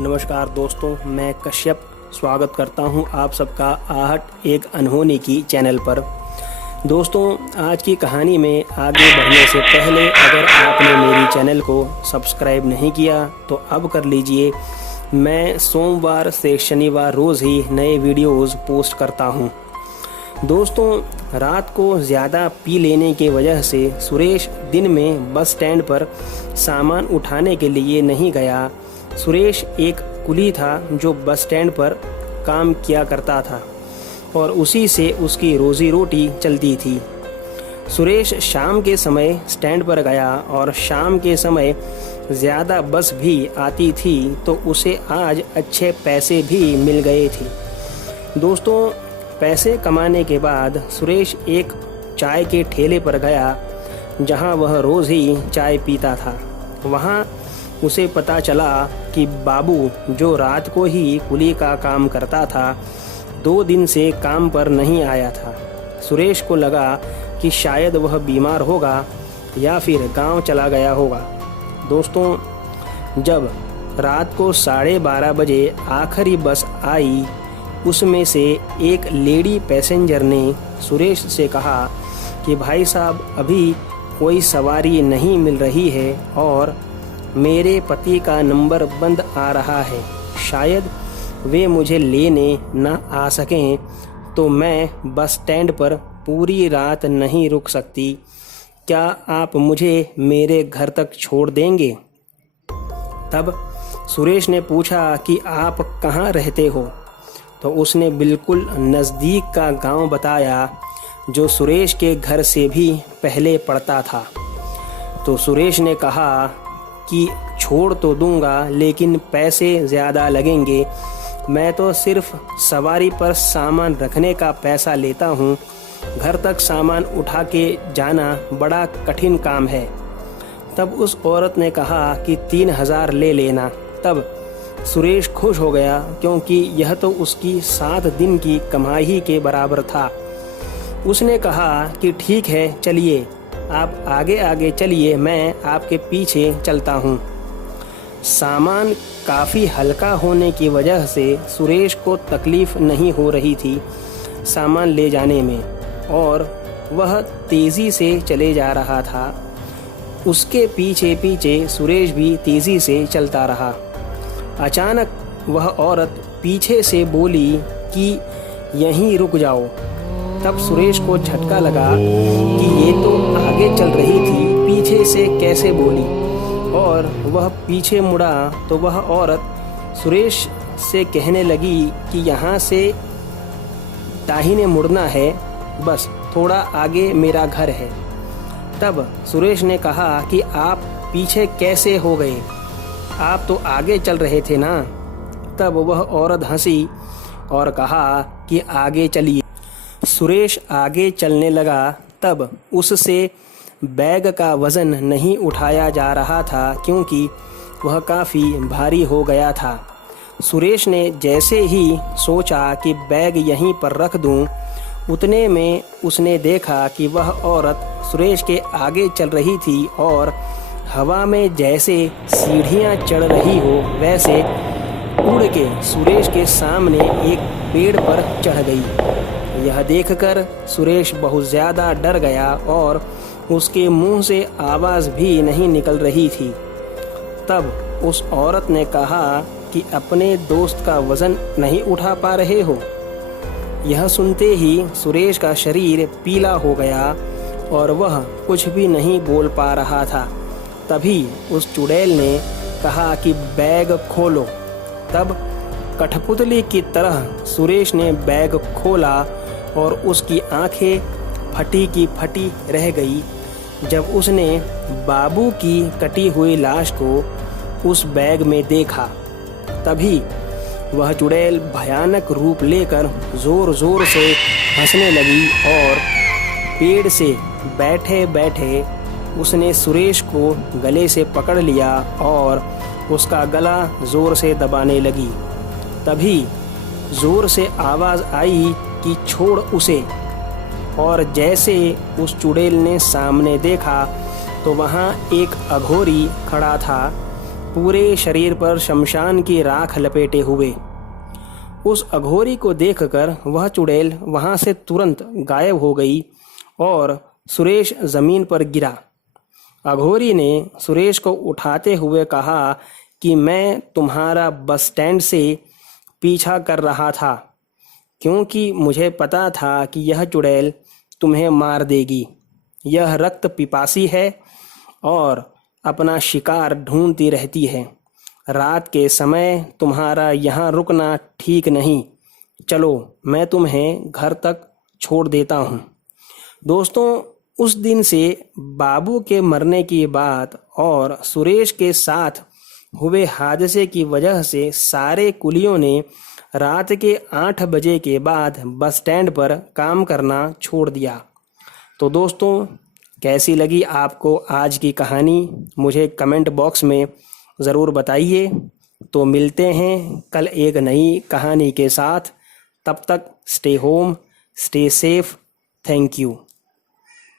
नमस्कार दोस्तों, मैं कश्यप स्वागत करता हूं आप सबका आहट एक अनहोनी की चैनल पर। दोस्तों, आज की कहानी में आगे बढ़ने से पहले अगर आपने मेरी चैनल को सब्सक्राइब नहीं किया तो अब कर लीजिए। मैं सोमवार से शनिवार रोज़ ही नए वीडियोज़ पोस्ट करता हूं। दोस्तों, रात को ज़्यादा पी लेने की वजह से सुरेश दिन में बस स्टैंड पर सामान उठाने के लिए नहीं गया। सुरेश एक कुली था जो बस स्टैंड पर काम किया करता था और उसी से उसकी रोजी रोटी चलती थी। सुरेश शाम के समय स्टैंड पर गया और शाम के समय ज़्यादा बस भी आती थी तो उसे आज अच्छे पैसे भी मिल गए थे। दोस्तों, पैसे कमाने के बाद सुरेश एक चाय के ठेले पर गया जहां वह रोज़ ही चाय पीता था। वहां उसे पता चला कि बाबू, जो रात को ही कुली का काम करता था, 2 दिन से काम पर नहीं आया था। सुरेश को लगा कि शायद वह बीमार होगा या फिर गांव चला गया होगा। दोस्तों, जब रात को 12:30 बजे आखिरी बस आई, उसमें से एक लेडी पैसेंजर ने सुरेश से कहा कि भाई साहब, अभी कोई सवारी नहीं मिल रही है और मेरे पति का नंबर बंद आ रहा है। शायद वे मुझे लेने न आ सकें तो मैं बस स्टैंड पर पूरी रात नहीं रुक सकती। क्या आप मुझे मेरे घर तक छोड़ देंगे? तब सुरेश ने पूछा कि आप कहाँ रहते हो? तो उसने बिल्कुल नज़दीक का गांव बताया जो सुरेश के घर से भी पहले पड़ता था। तो सुरेश ने कहा कि छोड़ तो दूंगा लेकिन पैसे ज़्यादा लगेंगे। मैं तो सिर्फ सवारी पर सामान रखने का पैसा लेता हूँ। घर तक सामान उठा के जाना बड़ा कठिन काम है। तब उस औरत ने कहा कि 3000 ले लेना। तब सुरेश खुश हो गया क्योंकि यह तो उसकी 7 दिन की कमाई के बराबर था। उसने कहा कि ठीक है, चलिए आप आगे आगे चलिए, मैं आपके पीछे चलता हूँ। सामान काफ़ी हल्का होने की वजह से सुरेश को तकलीफ़ नहीं हो रही थी सामान ले जाने में और वह तेज़ी से चले जा रहा था। उसके पीछे पीछे सुरेश भी तेज़ी से चलता रहा। अचानक वह औरत पीछे से बोली कि यहीं रुक जाओ। तब सुरेश को झटका लगा कि ये तो आगे चल रही थी, पीछे से कैसे बोली। और वह पीछे मुड़ा तो वह औरत सुरेश से कहने लगी कि यहाँ से दाहिने मुड़ना है, बस थोड़ा आगे मेरा घर है। तब सुरेश ने कहा कि आप पीछे कैसे हो गए? आप तो आगे चल रहे थे ना। तब वह औरत हंसी और कहा कि आगे चलिए। सुरेश आगे चलने लगा। तब उससे बैग का वज़न नहीं उठाया जा रहा था क्योंकि वह काफ़ी भारी हो गया था। सुरेश ने जैसे ही सोचा कि बैग यहीं पर रख दूं, उतने में उसने देखा कि वह औरत सुरेश के आगे चल रही थी और हवा में जैसे सीढ़ियां चढ़ रही हो वैसे उड़ के सुरेश के सामने एक पेड़ पर चढ़ गई। यह देखकर सुरेश बहुत ज़्यादा डर गया और उसके मुंह से आवाज़ भी नहीं निकल रही थी। तब उस औरत ने कहा कि अपने दोस्त का वज़न नहीं उठा पा रहे हो? यह सुनते ही सुरेश का शरीर पीला हो गया और वह कुछ भी नहीं बोल पा रहा था। तभी उस चुड़ैल ने कहा कि बैग खोलो। तब कठपुतली की तरह सुरेश ने बैग खोला और उसकी आंखें फटी की फटी रह गई जब उसने बाबू की कटी हुई लाश को उस बैग में देखा। तभी वह चुड़ैल भयानक रूप लेकर ज़ोर ज़ोर से हंसने लगी और पेड़ से बैठे बैठे उसने सुरेश को गले से पकड़ लिया और उसका गला ज़ोर से दबाने लगी। तभी ज़ोर से आवाज़ आई कि छोड़ उसे। और जैसे उस चुड़ैल ने सामने देखा तो वहाँ एक अघोरी खड़ा था पूरे शरीर पर शमशान की राख लपेटे हुए। उस अघोरी को देखकर वह चुड़ैल वहां से तुरंत गायब हो गई और सुरेश जमीन पर गिरा। अघोरी ने सुरेश को उठाते हुए कहा कि मैं तुम्हारा बस स्टैंड से पीछा कर रहा था, क्योंकि मुझे पता था कि यह चुड़ैल तुम्हें मार देगी। यह रक्त पिपासी है और अपना शिकार ढूंढती रहती है। रात के समय तुम्हारा यहाँ रुकना ठीक नहीं। चलो, मैं तुम्हें घर तक छोड़ देता हूँ। दोस्तों, उस दिन से बाबू के मरने की बात और सुरेश के साथ हुए हादसे की वजह से सारे कुलियों ने रात के 8 बजे के बाद बस स्टैंड पर काम करना छोड़ दिया। तो दोस्तों, कैसी लगी आपको आज की कहानी, मुझे कमेंट बॉक्स में ज़रूर बताइए। तो मिलते हैं कल एक नई कहानी के साथ। तब तक stay home, stay safe. Thank you.